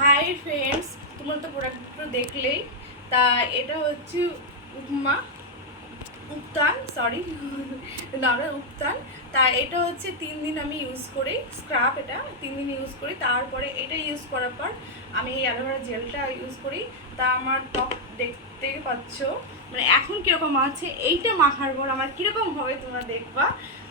Hi friends তোমরা তো প্রোডাক্টগুলো দেখলেই। তা এটা হচ্ছে উপমা। উত্তান সরি নামটা উত্তান তা এটা হচ্ছে তিন দিন আমি ইউজ করি স্ক্রাব এটা, তিন দিন ইউজ করি। তারপরে এটা ইউজ করার পর আমি এই অ্যালোভেরা জেলটা ইউজ করি। তা আমার ত্বক দেখতে পাচ্ছ। মানে এখন কীরকম আছে, এইটা মাখার পর আমার কীরকম হবে তোমরা দেখবা।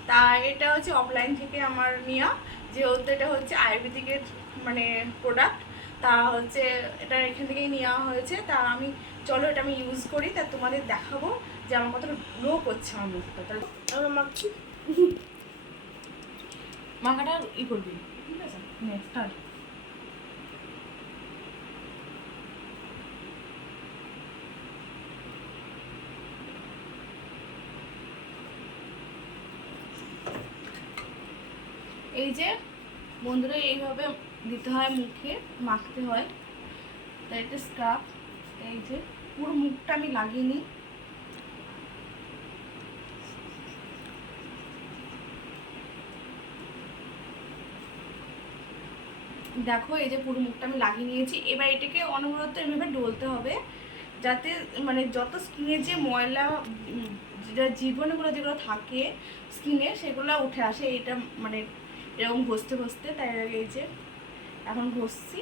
তা এটা হচ্ছে অফলাইন থেকে আমার নেওয়া। যেহেতু এটা হচ্ছে আয়ুর্বেদিকের মানে প্রোডাক্ট তা হচ্ছে এটা এখান থেকেই নেওয়া হয়েছে। তা আমি চলো এটা আমি ইউজ করি তা তোমাদের দেখাবো যে আমার কতটা গ্লো করছে আমার মুখটা। তাহলে মাখছি মাখাটা ই করবি। ঠিক আছে স্টার্ট এই যে বন্ধুরা এইভাবে দিতে হয় মুখে, মাখতে হয়। তাই এটা স্ক্রাব এই যে, পুরো মুখটা আমি লাগিয়ে নিই। দেখো, এই যে পুরো মুখটা আমি লাগিয়ে নিয়েছি। এবার এটাকে অনবরত এভাবে ডলতে হবে, যাতে মানে যত স্কিনে যে ময়লা যেটা জীবনগুলো যেগুলো থাকে স্কিনে সেগুলো উঠে আসে। এটা মানে এরকম ঘষতে ঘষতে, তাই এই যে এখন ঘষছি।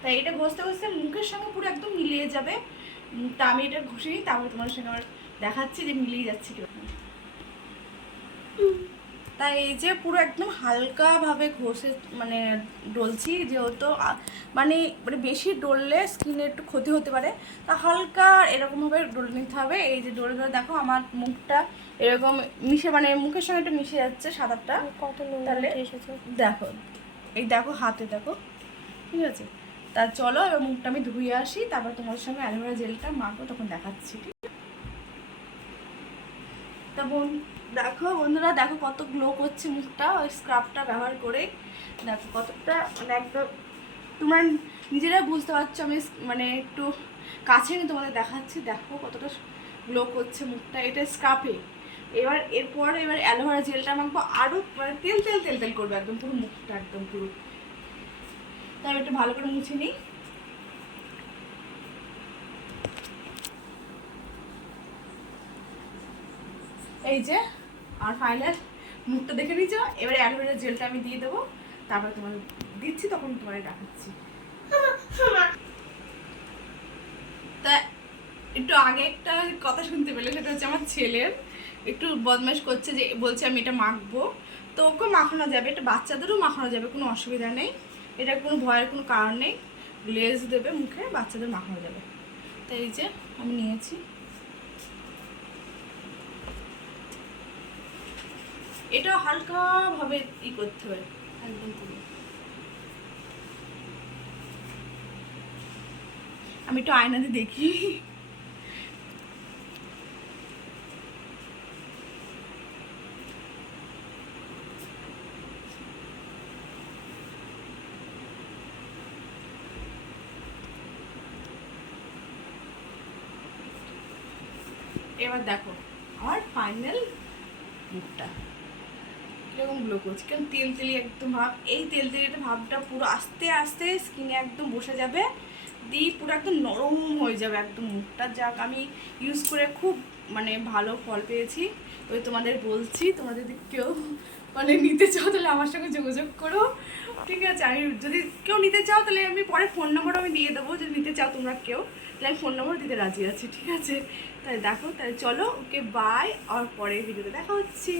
তাই এটা ঘষতে ঘষতে মুখের সঙ্গে পুরো একদম মিলিয়ে যাবে। তা আমি এটা ঘষে নিই তারপরে তোমার সঙ্গে আবার দেখাচ্ছি যে মিলিয়ে যাচ্ছে কীরকম। তাই এই যে পুরো একদম হালকাভাবে ঘষে মানে ডলছি যেহেতু মানে মানে বেশি ডললে স্কিনে একটু ক্ষতি হতে পারে। তা হালকা এরকমভাবে ডলে নিতে হবে। এই যে ডলে ডলে দেখো আমার মুখটা এরকম মিশে মানে মুখের সঙ্গে একটু মিশে যাচ্ছে সাদাটা। কত তাহলে এসেছে দেখো এই দেখো হাতে দেখো, ঠিক আছে? তা চলো এবার মুখটা আমি ধুয়ে আসি, তারপর তোমার সঙ্গে অ্যালোভেরা জেলটা মাখবো, তখন দেখাচ্ছি, ঠিক? তা বোন, দেখো বন্ধুরা, দেখো কত গ্লো করছে মুখটা, ওই স্ক্রাবটা ব্যবহার করে। দেখো কতটা মানে একদম, তোমরা নিজেরা বুঝতে পারছ, আমি মানে একটু কাছে নিয়ে তোমাদের দেখাচ্ছি, দেখো কতটা গ্লো করছে মুখটা, এটা স্ক্রাবে এবার, এরপর এবার অ্যালোভেরা জেলটা মাখবো। আরও মানে তেল তেল তেল তেল করবে একদম পুরো মুখটা, একদম পুরো। তারপর একটু ভালো করে মুছে নিই। এই যে আর ফাইনাল মুখটা দেখে নিচ্ছ এবার অ্যালোভেরা জেলটা আমি দিয়ে দেবো। তারপরে তোমার দিচ্ছি, তখন তোমার দেখাচ্ছি। তা, একটু আগে একটা কথা শুনতে পেলে, সেটা হচ্ছে আমার ছেলের। একটু বদমাইশ করছে যে বলছে আমি এটা মাখবো। তো ওকে মাখানো যাবে এটা বাচ্চাদেরও মাখানো যাবে কোনো অসুবিধা নেই। এটা কোনো ভয়ের কোনো কারণ নেই। গ্লেজ দেবে মুখে বাচ্চাদের মাখানো যাবে। তো এই যে আমি নিয়েছি। এটা হালকাভাবে ই করতে হবে। একদম পুরো আমি একটু আয়নাতে দেখি। এবার দেখো আমার ফাইনাল মুখটা কীরকম গ্লো করছে। কারণ তেল তেলি একদম ভাব, এই তেল তেলিটা ভাবটা পুরো আস্তে আস্তে স্কিনে একদম বসে যাবে। দিয়ে পুরো একদম নরম হয়ে যাবে একদম মুখটা। যাক, আমি ইউজ করে খুব মানে ভালো ফল পেয়েছি। ওই তোমাদের বলছি, তোমাদের কেউ মানে নিতে চাও তাহলে আমার সঙ্গে যোগাযোগ করো। ঠিক আছে, আমি যদি কেউ নিতে চাও তাহলে আমি পরে ফোন নম্বর আমি দিয়ে দেবো। যদি নিতে চাও তোমরা কেউ, তাহলে আমি ফোন নম্বর দিতে রাজি আছি, ঠিক আছে? তাহলে দেখো, তাহলে চলো ওকে বাই আর পরে ভিডিওতে দেখা হচ্ছে।